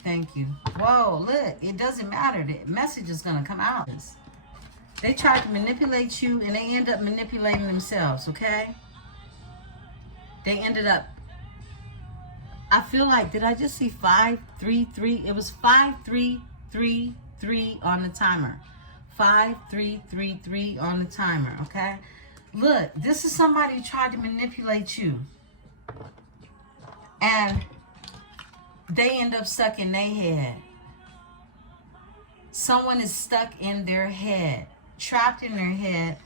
thank you. Whoa, look, it doesn't matter. The message is going to come out. They tried to manipulate you, and they end up manipulating themselves, okay? They ended up, I feel like, did I just see 533? It was 5333 on the timer. 5333 on the timer, okay? Look, this is somebody who tried to manipulate you. And they end up stuck in their head. Someone is stuck in their head, trapped in their head,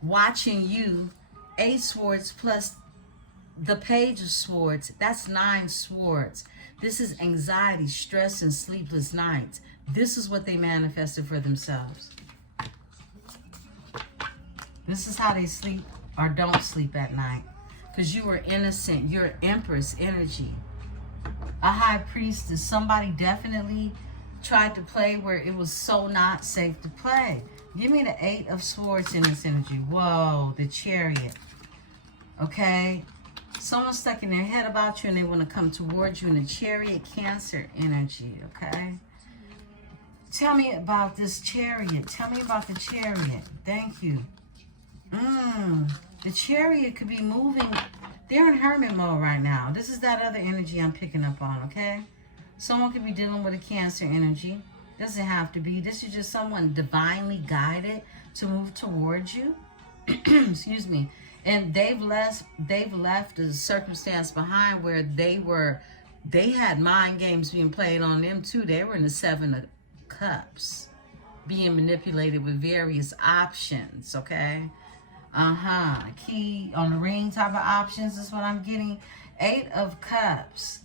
watching you. 8 swords plus the Page of Swords. That's 9 swords. This is anxiety, stress, and sleepless nights. This is what they manifested for themselves. This is how they sleep or don't sleep at night. Because you were innocent. You're Empress energy. A High Priestess. Somebody definitely tried to play where it was so not safe to play. Give me the 8 of Swords in this energy. Whoa, the Chariot. Okay? Someone's stuck in their head about you and they want to come towards you in the Chariot, Cancer energy. Okay? Tell me about this Chariot. Tell me about the Chariot. Thank you. The Chariot could be moving They're in hermit mode right now. This is that other energy I'm picking up on, okay? Someone could be dealing with a Cancer energy. Doesn't have to be. This is just someone divinely guided to move towards you. Excuse me. And they've left a circumstance behind where they had mind games being played on them too. They were in the 7 of Cups, being manipulated with various options, okay? Key on the ring type of options is what I'm getting. 8 of Cups.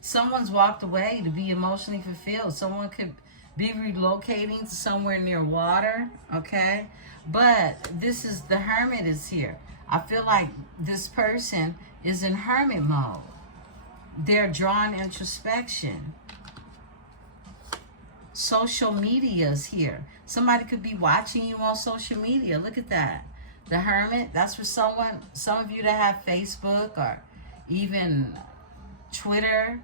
Someone's walked away to be emotionally fulfilled. Someone could be relocating to somewhere near water, okay? But this is, the Hermit is here. I feel like this person is in hermit mode. They're drawing introspection. Social media is here. Somebody could be watching you on social media. Look at that. The Hermit, that's for someone, some of you that have Facebook or even Twitter.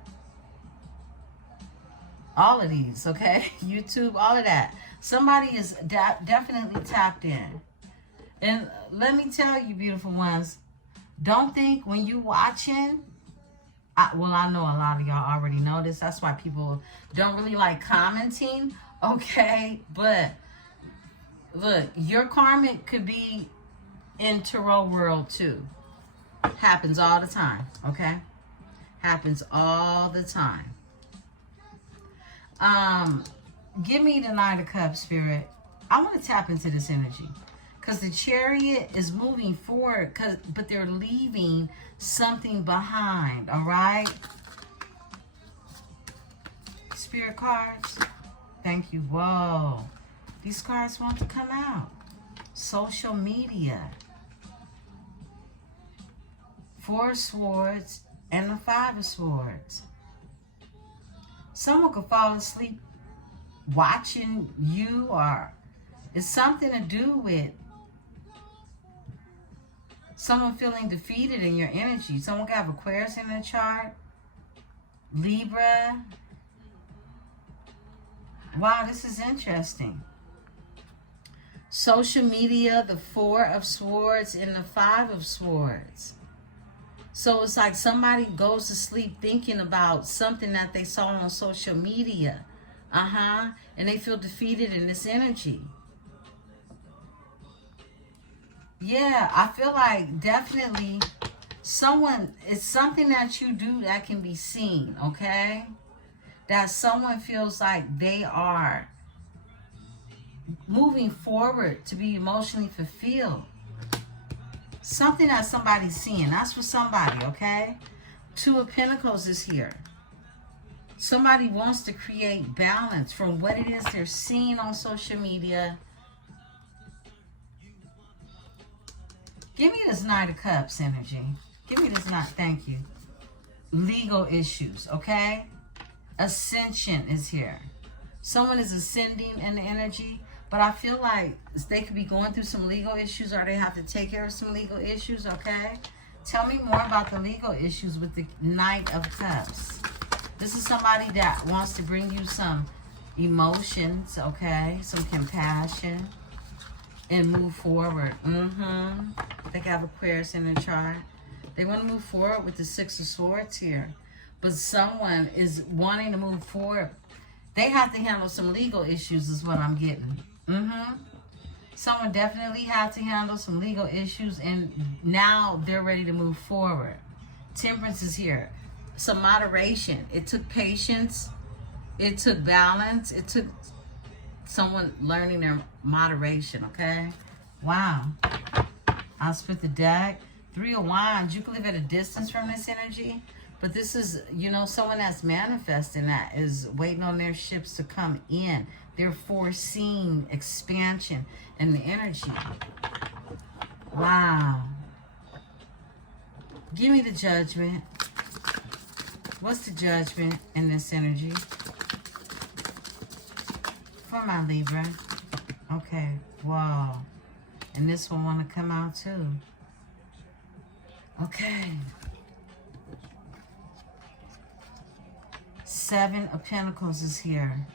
All of these, okay? YouTube, all of that. Somebody is definitely tapped in. And let me tell you, beautiful ones, don't think when you watching, well, I know a lot of y'all already know this. That's why people don't really like commenting, okay? But look, your karmic could be in tarot world too. Happens all the time, okay? Happens all the time. Give me the 9 of Cups, Spirit. I want to tap into this energy. Because the Chariot is moving forward, but they're leaving something behind, all right? Spirit cards. Thank you. Whoa. These cards want to come out. Social media. 4 of Swords and the 5 of Swords. Someone could fall asleep watching you, or it's something to do with someone feeling defeated in your energy. Someone could have Aquarius in their chart. Libra. Wow, this is interesting. Social media, the 4 of Swords and the 5 of Swords. So it's like somebody goes to sleep thinking about something that they saw on social media. And they feel defeated in this energy. Yeah, I feel like definitely it's something that you do that can be seen, okay? That someone feels like they are moving forward to be emotionally fulfilled. Something that somebody's seeing. That's for somebody, okay? 2 of Pentacles is here. Somebody wants to create balance from what it is they're seeing on social media. Give me this 9 of Cups energy. Give me this 9. Thank you. Legal issues, okay? Ascension is here. Someone is ascending in the energy. But I feel like they could be going through some legal issues, or they have to take care of some legal issues, okay? Tell me more about the legal issues with the Knight of Cups. This is somebody that wants to bring you some emotions, okay? Some compassion and move forward. They have Aquarius in their chart. They want to move forward with the 6 of Swords here. But someone is wanting to move forward. They have to handle some legal issues is what I'm getting. Someone definitely had to handle some legal issues, and now they're ready to move forward. Temperance is here. Some moderation. It took patience. It took balance. It took someone learning their moderation, okay? Wow. I'll split the deck. 3 of Wands. You can live at a distance from this energy. But this is, someone that's manifesting that is waiting on their ships to come in. They're foreseeing expansion in the energy. Wow. Give me the Judgment. What's the Judgment in this energy? For my Libra. Okay. Wow. And this one want to come out too. Okay. 7 of Pentacles is here.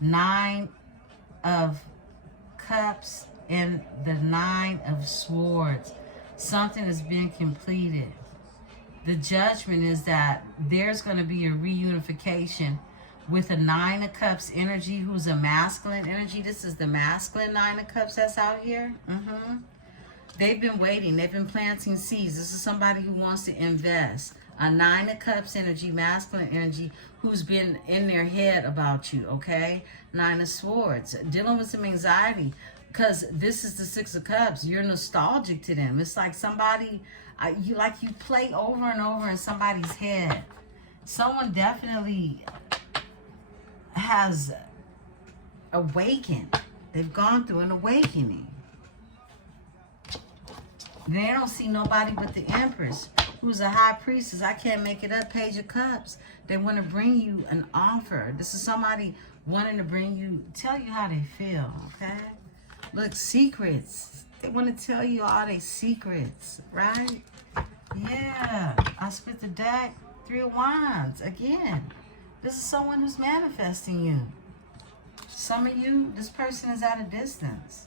9 of Cups and the Nine of Swords. Something has been completed. The judgment is that there's going to be a reunification with a Nine of Cups energy, who's a masculine energy. This is the masculine Nine of Cups that's out here. They've been waiting. They've been planting seeds. This is somebody who wants to invest. A Nine of Cups energy, masculine energy, who's been in their head about you, okay? Nine of Swords, dealing with some anxiety, because this is the Six of Cups. You're nostalgic to them. It's like somebody, you play over and over in somebody's head. Someone definitely has awakened. They've gone through an awakening. They don't see nobody but the Empress, who's a high priestess. I can't make it up. Page of Cups. They want to bring you an offer. This is somebody wanting to bring you, tell you how they feel, okay? Look, secrets. They want to tell you all their secrets, right? Yeah. I split the deck. Three of Wands. Again, this is someone who's manifesting you. Some of you, this person is at a distance.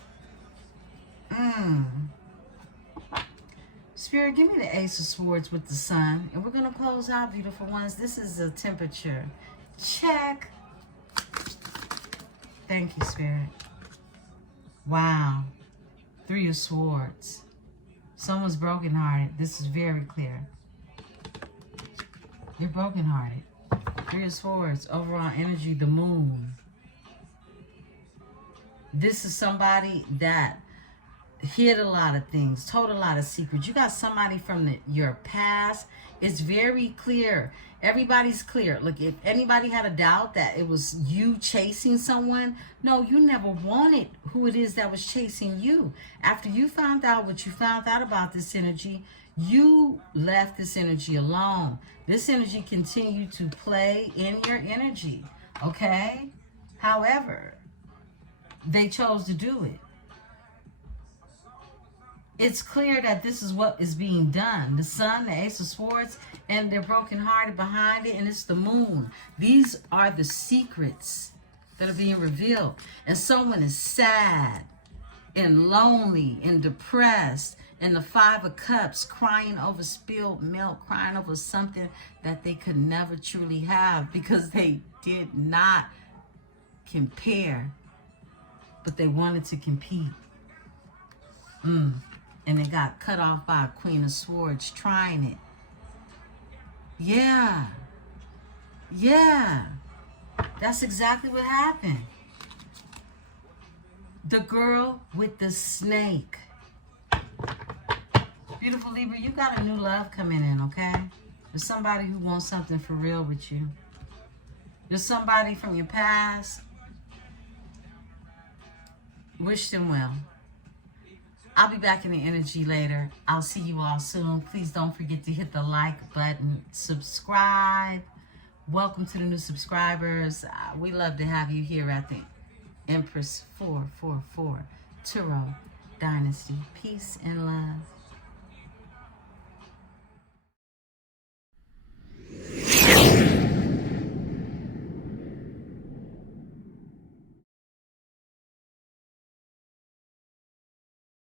Spirit, give me the Ace of Swords with the Sun. And we're going to close out, beautiful ones. This is a temperature check. Thank you, Spirit. Wow. Three of Swords. Someone's brokenhearted. This is very clear. You're brokenhearted. Three of Swords. Overall energy, the Moon. This is somebody that hid a lot of things, told a lot of secrets. You got somebody from your past. It's very clear. Everybody's clear. Look, if anybody had a doubt that it was you chasing someone, no, you never wanted who it is that was chasing you. After you found out what you found out about this energy, you left this energy alone. This energy continued to play in your energy, okay? However, they chose to do it. It's clear that this is what is being done. The Sun, the Ace of Swords, and they're brokenhearted behind it, and it's the Moon. These are the secrets that are being revealed. And someone is sad and lonely and depressed, and the Five of Cups, crying over spilled milk, crying over something that they could never truly have because they did not compare, but they wanted to compete. And they got cut off by a Queen of Swords trying it. Yeah. Yeah. That's exactly what happened. The girl with the snake. Beautiful Libra, you got a new love coming in, okay? There's somebody who wants something for real with you. There's somebody from your past. Wish them well. I'll be back in the energy later. I'll see you all soon. Please don't forget to hit the like button, subscribe. Welcome to the new subscribers. We love to have you here at the Empress 444 Tarot Dynasty. Peace and love.